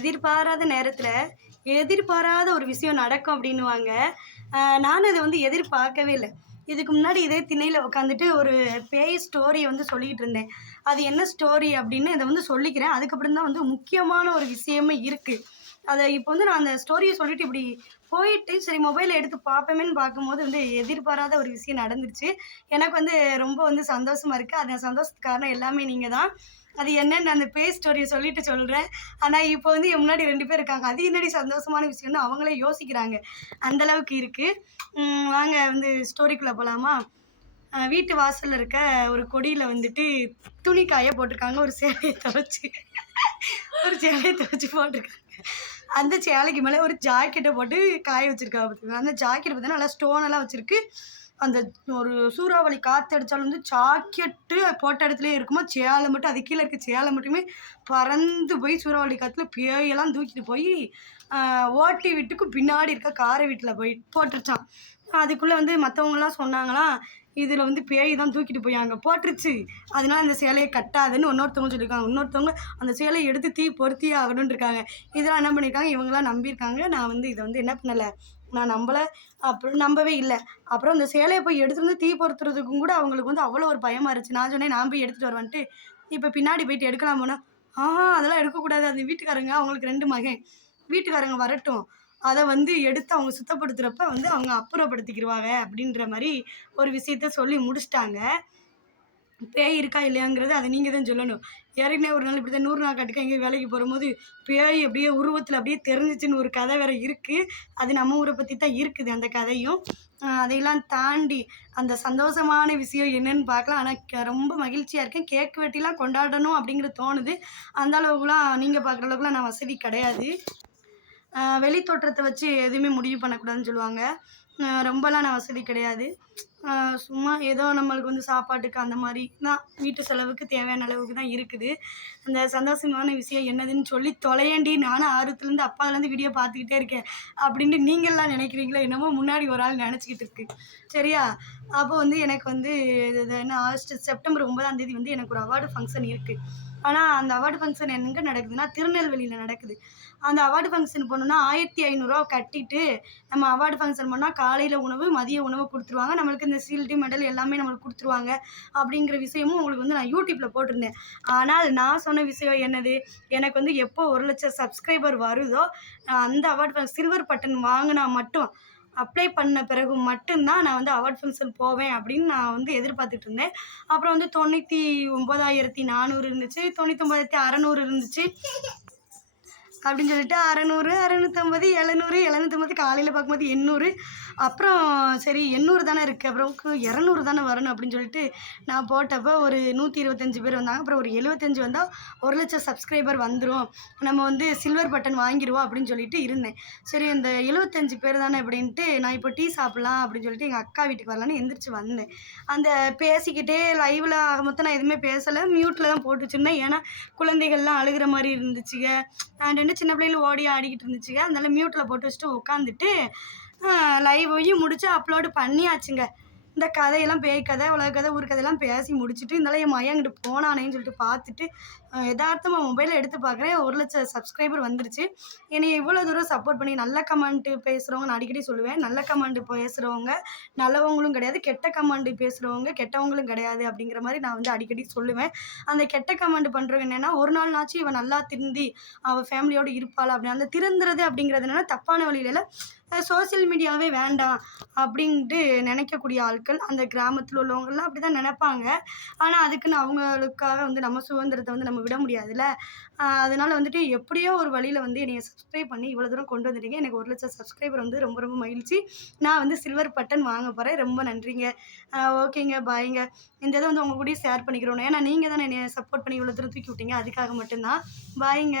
எதிர்பாராத நேரத்தில் எதிர்பாராத ஒரு விஷயம் நடக்கும் அப்படின்னுவாங்க. நானும் அதை வந்து எதிர்பார்க்கவே இல்லை. இதுக்கு முன்னாடி இதே திணையில் உட்காந்துட்டு ஒரு பேய் ஸ்டோரியை வந்து சொல்லிக்கிட்டு இருந்தேன். அது என்ன ஸ்டோரி அப்படின்னு இதை வந்து சொல்லிக்கிறேன். அதுக்கப்புறம் தான் வந்து முக்கியமான ஒரு விஷயமே இருக்குது அதை இப்போ வந்து நான் அந்த ஸ்டோரியை சொல்லிட்டு இப்படி போயிட்டு சரி மொபைலை எடுத்து பார்ப்பேமேன்னு பார்க்கும்போது வந்து எதிர்பாராத ஒரு விஷயம் நடந்துருச்சு. எனக்கு வந்து ரொம்ப வந்து சந்தோஷமா இருக்குது அந்த சந்தோஷத்துக்கு காரணம் எல்லாமே நீங்கள் தான் அது என்னன்னு அந்த பே ஸ்டோரியை சொல்லிட்டு சொல்கிறேன் ஆனால் இப்போ வந்து என் முன்னாடி ரெண்டு பேர் இருக்காங்க. அது என்னடி சந்தோஷமான விஷயம்னு அவங்களே யோசிக்கிறாங்க. அந்த அளவுக்கு இருக்குது வாங்க வந்து ஸ்டோரிக்குள்ளே போகலாமா வீட்டு வாசலில் இருக்க ஒரு கொடியில் வந்துட்டு துணி காய போட்டிருக்காங்க. ஒரு சேலையை துவைச்சி ஒரு சேலையை துவைச்சி போட்டிருக்காங்க. அந்த சேலைக்கு மேலே ஒரு ஜாக்கெட்டை போட்டு காய வச்சிருக்கா பார்த்துக்கோங்க அந்த ஜாக்கெட் பார்த்தீங்கன்னா நல்லா ஸ்டோன் எல்லாம் வச்சிருக்கு. அந்த ஒரு சூறாவளி காற்று அடித்தாலும் வந்து ஜாக்கெட்டு போட்ட இடத்துலயே இருக்குமா சேலை மட்டும் அது கீழே இருக்க சேலை மட்டுமே பறந்து போய் சூறாவளி காற்றுல பேயெல்லாம் தூக்கிட்டு போய் ஓட்டி வீட்டுக்கு பின்னாடி இருக்க காரை வீட்டில் போய் போட்டுருச்சான் அதுக்குள்ளே வந்து மற்றவங்களாம் சொன்னாங்களாம் இதில் வந்து பேய் தான் தூக்கிட்டு போய் அங்கே போட்டுருச்சு. அதனால அந்த சேலையை கட்டாதுன்னு இன்னொருத்தவங்க சொல்லியிருக்காங்க இன்னொருத்தவங்க அந்த சேலையை எடுத்து தீ பொருத்தியே ஆகணும்னு இருக்காங்க. இதெல்லாம் என்ன பண்ணியிருக்காங்க இவங்கெல்லாம் நம்பியிருக்காங்க. நான் வந்து இதை வந்து என்ன பண்ணலை. நான் நம்பலை. அப்புறம் நம்பவே இல்லை. அப்புறம் அந்த சேலையை போய் எடுத்துகிட்டு வந்து தீ பொருத்துறதுக்கும் கூட அவங்களுக்கு வந்து அவ்வளோ ஒரு பயமாக இருந்துச்சு. நான் சொன்னேன் நான் போய் எடுத்துகிட்டு வரவன்ட்டு இப்போ பின்னாடி போயிட்டு எடுக்கலாம் போனால் ஆஹா அதெல்லாம் எடுக்கக்கூடாது. அது வீட்டுக்காரங்க அவங்களுக்கு ரெண்டு மகன். வீட்டுக்காரங்க வரட்டும். அதை வந்து எடுத்து அவங்க சுத்தப்படுத்துகிறப்ப வந்து அவங்க அப்புறப்படுத்திக்கிடுவாங்க அப்படின்ற மாதிரி ஒரு விஷயத்த சொல்லி முடிச்சிட்டாங்க. பேய் இருக்கா இல்லையாங்கிறது அதை நீங்கள் தான் சொல்லணும். ஏற்கனவே ஒரு நாள் இப்படி தான் நூறு நாள் கட்டுக்க எங்கேயும் வேலைக்கு போகும்போது பேய் அப்படியே உருவத்தில் அப்படியே தெரிஞ்சிச்சுன்னு ஒரு கதை வேற இருக்குது அது நம்ம ஊரை பற்றி தான் இருக்குது அந்த கதையும். அதையெல்லாம் தாண்டி அந்த சந்தோஷமான விஷயம் என்னன்னு பார்க்கலாம். ஆனால் ரொம்ப மகிழ்ச்சியாக இருக்கேன். கேக் வெட்டிலாம் கொண்டாடணும் அப்படிங்கிறது தோணுது. அந்த அளவுக்குலாம் நீங்கள் பார்க்குற அளவுக்குலாம் நான் வசதி கிடையாது. வெளி தோற்றத்தை வச்சு எதுவுமே முடிவு பண்ணக்கூடாதுன்னு சொல்லுவாங்க. ரொம்பலாம் நான் வசதி கிடையாது. சும்மா ஏதோ நம்மளுக்கு வந்து சாப்பாட்டுக்கு அந்த மாதிரி தான் வீட்டு செலவுக்கு தேவையான அளவுக்கு தான் இருக்குது. அந்த சந்தோஷமான விஷயம் என்னதுன்னு சொல்லி தொலையண்டி நானும் ஆர்வத்துலேருந்து அப்பாலேருந்து வீடியோ பார்த்துக்கிட்டே இருக்கேன். அப்படின்ட்டு நீங்கள்லாம் நினைக்கிறீங்களோ? என்னமோ முன்னாடி ஒரு ஆள் நினச்சிக்கிட்டு இருக்கு. சரியா? அப்போ வந்து எனக்கு வந்து என்ன ஆகஸ்ட் செப்டம்பர் ஒன்பதாம் தேதி வந்து எனக்கு ஒரு அவார்டு ஃபங்க்ஷன் இருக்குது ஆனால் அந்த அவார்டு ஃபங்க்ஷன் எங்கே நடக்குதுன்னா திருநெல்வேலியில் நடக்குது. அந்த அவார்டு ஃபங்க்ஷன் போகணுன்னா ஆயிரத்தி ஐநூறுரூவா கட்டிட்டு நம்ம அவார்டு ஃபங்க்ஷன் பண்ணால் காலையில் உணவு மதிய உணவு கொடுத்துருவாங்க. நம்மளுக்கு இந்த சீல்டி மெடல் எல்லாமே நம்மளுக்கு கொடுத்துருவாங்க அப்படிங்கிற விஷயமும் உங்களுக்கு வந்து நான் யூடியூப்பில் போட்டிருந்தேன். ஆனால் நான் சொன்ன விஷயம் என்னது? எனக்கு வந்து எப்போ ஒரு லட்சம் சப்ஸ்கிரைபர் வருதோ நான் அந்த அவார்ட் சில்வர் பட்டன் வாங்கினா மட்டும் அப்ளை பண்ண பிறகு மட்டும்தான் நான் வந்து அவார்ட் ஃபங்க்ஷன் போவேன் அப்படின்னு நான் வந்து எதிர்பார்த்துட்டு இருந்தேன். அப்புறம் வந்து தொண்ணூற்றி ஒம்பதாயிரத்தி நானூறு இருந்துச்சு தொண்ணூத்தொம்பதாயிரத்தி அறநூறு இருந்துச்சு. அப்படின்னு சொல்லிட்டு அறநூறு அறநூற்றம்பது எழுநூறு எழுநூற்றம்பது காலையில் பார்க்கும்போது எண்ணூறு. அப்புறம் சரி எண்ணூறு தானே இருக்குது அப்புறம் இரநூறு தானே வரணும் அப்படின்னு சொல்லிட்டு நான் போட்டப்போ ஒரு நூற்றி இருபத்தஞ்சி பேர் வந்தாங்க. அப்புறம் ஒரு எழுபத்தஞ்சி வந்தால் ஒரு லட்சம் சப்ஸ்கிரைபர் வந்துடும் நம்ம வந்து சில்வர் பட்டன் வாங்கிடுவோம் அப்படின்னு சொல்லிட்டு இருந்தேன். சரி இந்த எழுபத்தஞ்சி பேர் தானே அப்படின்ட்டு நான் இப்போ டீ சாப்பிட்லாம் அப்படின்னு சொல்லிட்டு எங்கள் அக்கா வீட்டுக்கு வரலான்னு எந்திரிச்சு வந்தேன். அந்த பேசிக்கிட்டே லைவில் ஆக மொத்தம் நான் எதுவுமே பேசலை. மியூட்டில் தான் போட்டு வச்சுருந்தேன். ஏன்னா குழந்தைகள்லாம் அழுகிற மாதிரி இருந்துச்சுங்க. அண்ட் ரெண்டு சின்ன பிள்ளைகள் ஓடி ஆடிக்கிட்டு இருந்துச்சுங்க. அதனால மியூட்டில் போட்டு வச்சுட்டு உட்காந்துட்டு லைவையும் முடிச்சு அப்லோடு பண்ணியாச்சுங்க. இந்த கதையெல்லாம் பேய் கதை உலக கதை ஊர் கதையெல்லாம் பேசி முடிச்சுட்டு இருந்தாலும் என் மையன் அங்கிட்டு போனானேன்னு சொல்லிட்டு பார்த்துட்டு எதார்த்தமாக மொபைலை மொபைலில் எடுத்து பார்க்குறேன். ஒரு லட்சம் சப்ஸ்கிரைபர் வந்துருச்சு. என்னை இவ்வளோ தூரம் சப்போர்ட் பண்ணி நல்ல கமெண்ட்டு பேசுகிறவங்க நான் அடிக்கடி சொல்லுவேன். நல்ல கமெண்ட் பேசுகிறவங்க நல்லவங்களும் கிடையாது. கெட்ட கமெண்ட் பேசுகிறவங்க கெட்டவங்களும் கிடையாது அப்படிங்கிற மாதிரி நான் வந்து அடிக்கடி சொல்லுவேன். அந்த கெட்ட கமெண்ட் பண்ணுறவங்க என்னென்னா ஒரு நாள்னாச்சும் இவன் நல்லா திருந்தி அவள் ஃபேமிலியோடு இருப்பாள் அப்படி அந்த திருந்துறது அப்படிங்கிறது என்னென்னா தப்பான வழியில சோஷியல் மீடியாவே வேண்டாம் அப்படின்ட்டு நினைக்கக்கூடிய ஆட்கள் அந்த கிராமத்தில் உள்ளவங்கள்லாம் அப்படி தான் நினைப்பாங்க. ஆனால் அதுக்குன்னு அவங்களுக்காக வந்து நம்ம சுதந்திரத்தை வந்து நம்ம விட முடியாதுல்ல. அதனால் வந்துட்டு எப்படியோ ஒரு வழியில் வந்து என்னை சப்ஸ்கிரைப் பண்ணி இவ்வளோ தூரம் கொண்டு வந்துட்டீங்க எனக்கு ஒரு லட்சம் சப்ஸ்கிரைபர் வந்து ரொம்ப ரொம்ப மகிழ்ச்சி. நான் வந்து சில்வர் பட்டன் வாங்க போகிறேன் ரொம்ப நன்றிங்க. ஓகேங்க. பாய்ங்க இந்த இதை வந்து உங்கள் கூடயும் ஷேர் பண்ணிக்கிறோம். ஏன்னா நீங்கள் தானே என்னை சப்போர்ட் பண்ணி இவ்வளோ தூரம் தூக்கி விட்டீங்க. அதுக்காக மட்டும்தான். பாய்ங்க